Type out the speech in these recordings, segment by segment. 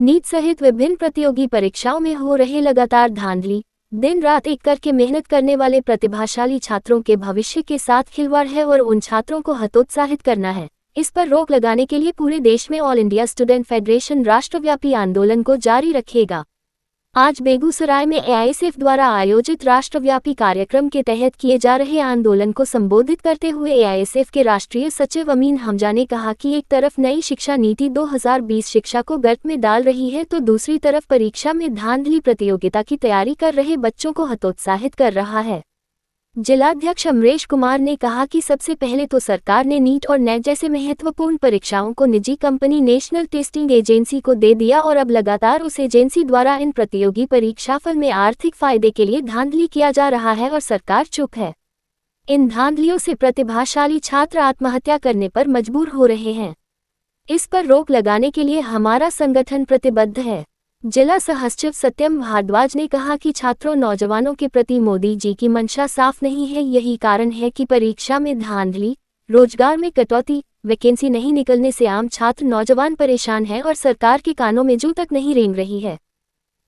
NEET सहित विभिन्न प्रतियोगी परीक्षाओं में हो रहे लगातार धांधली, दिन रात एक करके मेहनत करने वाले प्रतिभाशाली छात्रों के भविष्य के साथ खिलवाड़ है और उन छात्रों को हतोत्साहित करना है। इस पर रोक लगाने के लिए पूरे देश में ऑल इंडिया स्टूडेंट फेडरेशन राष्ट्रव्यापी आंदोलन को जारी रखेगा। आज बेगूसराय में एआईएसएफ द्वारा आयोजित राष्ट्रव्यापी कार्यक्रम के तहत किए जा रहे आंदोलन को संबोधित करते हुए एआईएसएफ के राष्ट्रीय सचिव अमीन हमजा ने कहा कि एक तरफ नई शिक्षा नीति 2020 शिक्षा को गर्त में डाल रही है तो दूसरी तरफ परीक्षा में धांधली प्रतियोगिता की तैयारी कर रहे बच्चों को हतोत्साहित कर रहा है। जिलाध्यक्ष अमरेश कुमार ने कहा कि सबसे पहले तो सरकार ने नीट और नेट जैसे महत्वपूर्ण परीक्षाओं को निजी कंपनी नेशनल टेस्टिंग एजेंसी को दे दिया और अब लगातार उस एजेंसी द्वारा इन प्रतियोगी परीक्षाफल में आर्थिक फायदे के लिए धांधली किया जा रहा है और सरकार चुप है। इन धांधलियों से प्रतिभाशाली छात्र आत्महत्या करने पर मजबूर हो रहे हैं। इस पर रोक लगाने के लिए हमारा संगठन प्रतिबद्ध है। जिला सहसचिव सत्यम भारद्वाज ने कहा कि छात्रों नौजवानों के प्रति मोदी जी की मंशा साफ नहीं है। यही कारण है कि परीक्षा में धांधली, रोजगार में कटौती, वैकेंसी नहीं निकलने से आम छात्र नौजवान परेशान हैं और सरकार के कानों में जू तक नहीं रेंग रही है।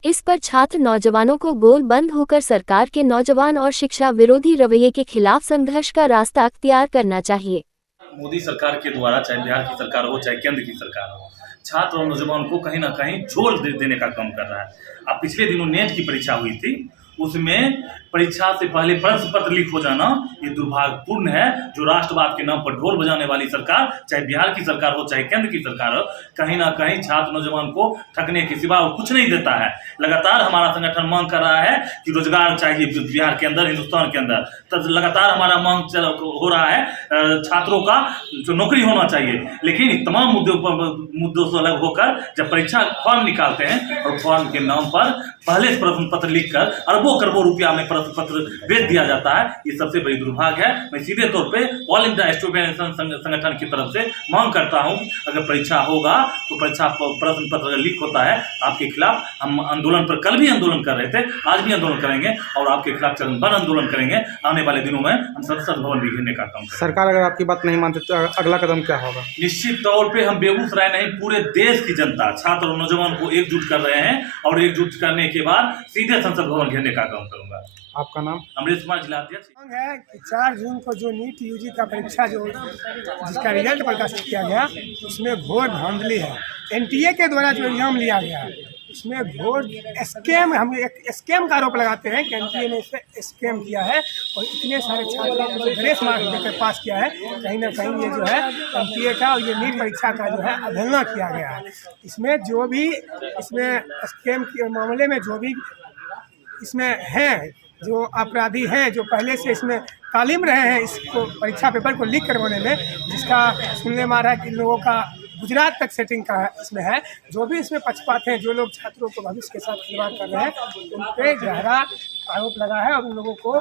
इस पर छात्र नौजवानों को गोल बंद होकर सरकार के नौजवान और शिक्षा विरोधी रवैये के खिलाफ संघर्ष का रास्ता अख्तियार करना चाहिए। मोदी सरकार के द्वारा, चाहे बिहार की सरकार हो चाहे केंद्र की सरकार हो, छात्र और नौजवान को कहीं ना कहीं झोल देने का काम कर रहा है। अब पिछले दिनों नेट की परीक्षा हुई थी, उसमें परीक्षा से पहले प्रश्न पत्र लीक हो जाना ये दुर्भाग्यपूर्ण है। जो राष्ट्रवाद के नाम पर ढोल बजाने वाली सरकार, चाहे बिहार की सरकार हो चाहे केंद्र की सरकार हो, कहीं ना कहीं छात्र नौजवान को ठगने के सिवा और कुछ नहीं देता है। लगातार हमारा संगठन मांग कर रहा है कि रोजगार चाहिए बिहार के अंदर, हिंदुस्तान के अंदर। तो लगातार हमारा मांग हो रहा है छात्रों का जो नौकरी होना चाहिए। लेकिन तमाम मुद्दों से अलग होकर जब परीक्षा फॉर्म निकालते हैं और फॉर्म के नाम पर पहले प्रश्न पत्र लिख कर अरबों करोड़ों रुपया में प्रश्न पत्र बेच दिया जाता है, ये सबसे बड़ी दुर्भाग्य है। मैं सीधे तौर पे ऑल इंडिया स्टूडेंट संगठन की तरफ से मांग करता हूं, अगर परीक्षा होगा तो परीक्षा प्रश्न पत्र अगर लीक होता है आपके खिलाफ हम आंदोलन पर, कल भी आंदोलन कर रहे थे, आज भी आंदोलन करेंगे और आपके खिलाफ चरणबद्ध आंदोलन करेंगे। आने वाले दिनों में हम संसद भवन भी घेरने का काम करेंगे। सरकार अगर आपकी बात नहीं मानती तो अगला कदम क्या होगा? निश्चित तौर पे हम बेगूसराय नहीं, पूरे देश की जनता छात्र और नौजवान को एकजुट कर रहे हैं और एकजुट करने के बाद सीधे संसद भवन घेरने का काम करूंगा। आपका नाम? अमरेश कुमार, जिला अध्यक्ष। है कि 4 जून को जो नीट यूजी का परीक्षा जिसका रिजल्ट प्रकाशित किया गया, उसमें घोर धांधली है। एनटीए के द्वारा जो एग्जाम लिया गया उसमें घोर स्कैम, हम एक स्कैम का आरोप लगाते हैं कि एनटीए ने इसे स्कैम किया है और इतने सारे छात्रों को ग्रेस मार्क्स देकर पास किया है। कहीं ना कहीं ये जो है एनटीए का और ये नीट परीक्षा का जो है अवहेलना किया गया है। इसमें जो भी इसमें स्कैम के मामले में जो भी इसमें हैं, जो अपराधी हैं, जो पहले से इसमें तालीम रहे हैं इसको परीक्षा पेपर को लीक करवाने में, जिसका सुनने में आ रहा है कि लोगों का गुजरात तक सेटिंग का इसमें है। जो भी इसमें पक्षपात हैं, जो लोग छात्रों को भविष्य के साथ खिलवाड़ कर रहे हैं, उन पर गहरा आरोप लगा है और उन लोगों को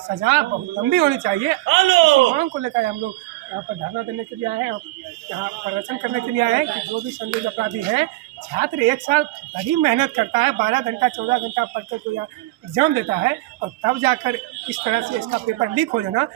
सजा बहुत लंबी होनी चाहिए। मांग को लेकर हम लोग यहाँ पर धरना देने के लिए आए हैं और यहाँ प्रदर्शन करने के लिए आए हैं कि जो भी संदिग्ध अपराधी हैं, छात्र 1 साल कड़ी मेहनत करता है, 12 घंटा 14 घंटा पढ़कर तो यहाँ एग्जाम देता है और तब जाकर इस तरह से इसका पेपर लीक हो जाना,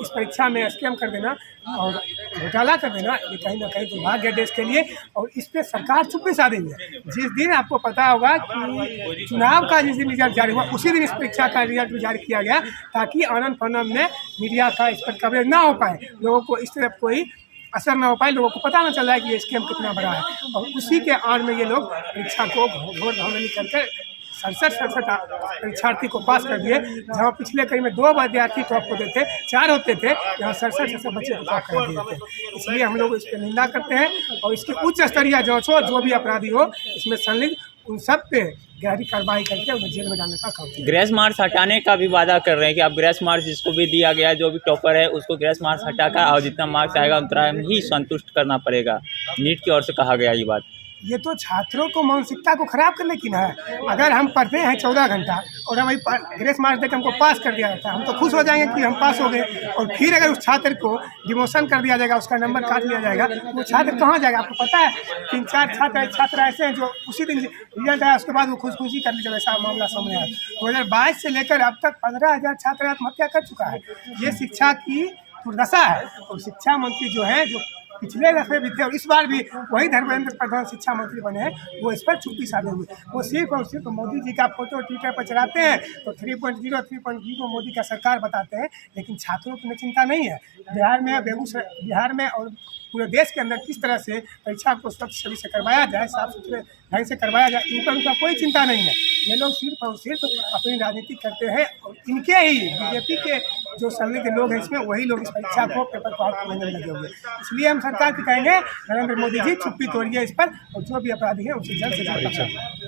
इस परीक्षा में स्कैम कर देना और घोटाला कर देना, ये कहीं ना कहीं दुर्भाग्य है देश के लिए। और इस पर सरकार चुप्पी साधी है। जिस दिन आपको पता होगा कि चुनाव का जिस दिन रिजल्ट जारी हुआ, उसी दिन इस परीक्षा का रिजल्ट भी जारी किया गया, ताकि आनंद फानंद में मीडिया का इस पर कवरेज ना हो पाए, लोगों को इस तरफ कोई असर ना हो पाए, लोगों को पता ना चल रहा है कि ये स्कैम कितना बड़ा है। और उसी के आड़ में ये लोग परीक्षा को घोर धांधली करके 67 परीक्षार्थी को पास कर दिए। जहाँ पिछले कई में 2 विद्यार्थी टॉप होते थे, 4 होते थे, यहाँ 67 बच्चे को टॉप कर दिए थे। इसलिए हम लोग इस पर निंदा करते हैं और इसकी उच्च स्तरीय जांच हो, जो भी अपराधी हो इसमें संलिग्ध, उन सब पे गहरी कार्रवाई करके उन्हें जेल में डालने का काम। ग्रेस मार्क्स हटाने का भी वादा कर रहे हैं कि अब ग्रेस मार्क्स जिसको भी दिया गया है, जो भी टॉपर है उसको ग्रेस मार्क्स हटाकर और जितना मार्क्स आएगा उतना ही संतुष्ट करना पड़ेगा। नीट की ओर से कहा गया ये बात। ये तो छात्रों को मानसिकता को खराब करने की ना है। अगर हम पढ़ते हैं 14 घंटा और हमें ग्रेस मार्क्स देकर हमको पास कर दिया जाता है, हम तो खुश हो जाएंगे कि हम पास हो गए। और फिर अगर उस छात्र को डिमोशन कर दिया जाएगा, उसका नंबर काट लिया जाएगा, वो छात्र कहाँ जाएगा? आपको पता है 3-4 छात्र ऐसे हैं जो उसी दिन रिजल्ट आया उसके बाद वो खुदकुशी कर लीजिए, वैसा मामला सामने आया। 2022 से लेकर अब तक 15,000 छात्र आत्महत्या कर चुका है। ये शिक्षा की दुर्दशा है। और शिक्षा मंत्री जो है, जो पिछले दफे भी थे और इस बार भी वही धर्मेंद्र प्रधान शिक्षा मंत्री बने हैं, वो इस पर चुप्पी साधे हुए। वो सिर्फ और सिर्फ मोदी जी का फोटो ट्विटर पर चलाते हैं तो 3.0 मोदी का सरकार बताते हैं, लेकिन छात्रों की चिंता नहीं है। बिहार में और पूरे देश के अंदर किस तरह से परीक्षा को स्वच्छ छवि से करवाया जाए, साफ सुथरे ढंग से करवाया जाए, इन पर उनका कोई चिंता नहीं है। ये लोग सिर्फ और सिर्फ अपनी राजनीति करते हैं और इनके ही बीजेपी के जो संलिग्ध लोग हैं इसमें, वही लोग इस परीक्षा को पेपर को हाथ में लगे हुए। इसलिए हम सरकार से कहेंगे नरेंद्र मोदी जी चुप्पी तोड़िए इस पर, और जो भी अपराधी है उसे जल्द से जल्द